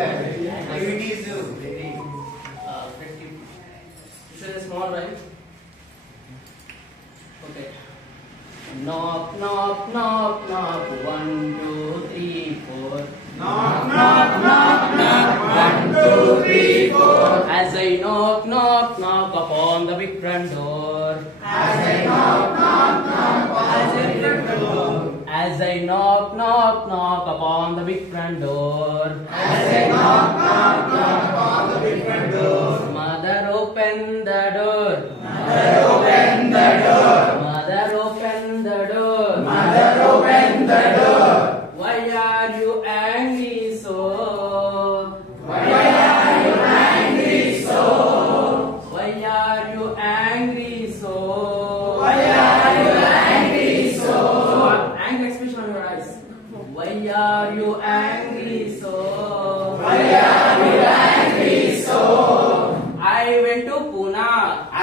Activities very effective. This is a small rhyme. Okay. Knock, knock, knock, knock. 1, 2, 3, 4. Knock, knock, knock, knock. 1, 2, 3, 4. As I knock, knock, knock upon the big front door. As I knock, knock, knock upon the big front door. As I knock, knock, knock upon the big front door. As I knock, knock, knock upon the big front door. Mother, open the door. Mother, open the door. Mother, open the door. Mother, open the door. Why are you angry so? Why are you angry so? Why are you angry so? Why are you angry so? Angry expression on your eyes. Why are you angry so? Why are you angry so? I went to Pune. I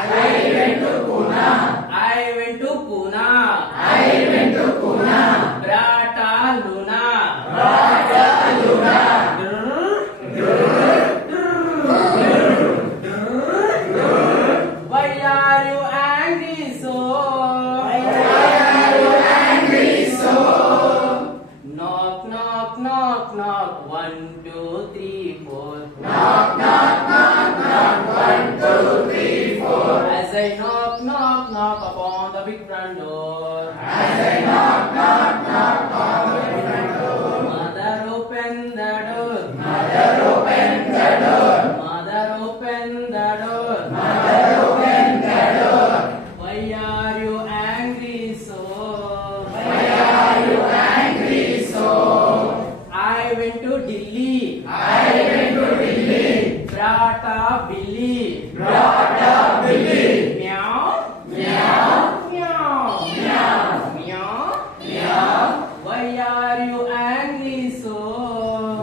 went to Pune. I went to Pune. I went to Pune. Brata Luna. Brata Luna. Why are you angry so? Why are you angry so? Knock, knock, knock, knock. 1, 2, 3, 4. Knock, knock, knock, knock. 1, 2, 3, 4. As I knock, knock, knock upon the big front door. As I knock, knock, knock upon the big front door. Mother, open the door. Mother, open the door. Mother, open the door. Mother, open the door. Why are you angry so? Why are you angry so? I went to Delhi. I went to Delhi. Brata Billy. Brought a Billy. Meow. Meow. Meow. Meow. Meow. Meow. Why are you angry so?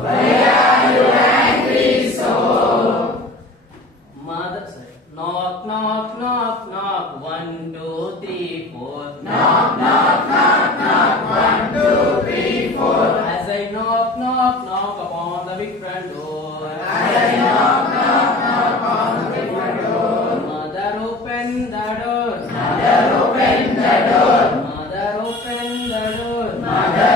Why are you angry so? Mother, sorry. Knock, knock, knock, knock. 1, 2, 3, 4. Knock, knock, knock, knock. 1, 2, 3, 4. As I knock, knock, knock upon the big front door. As I knock, knock, knock upon the big front door. Mother, open the door. Mother, open the door. Mother, open the door. Mother,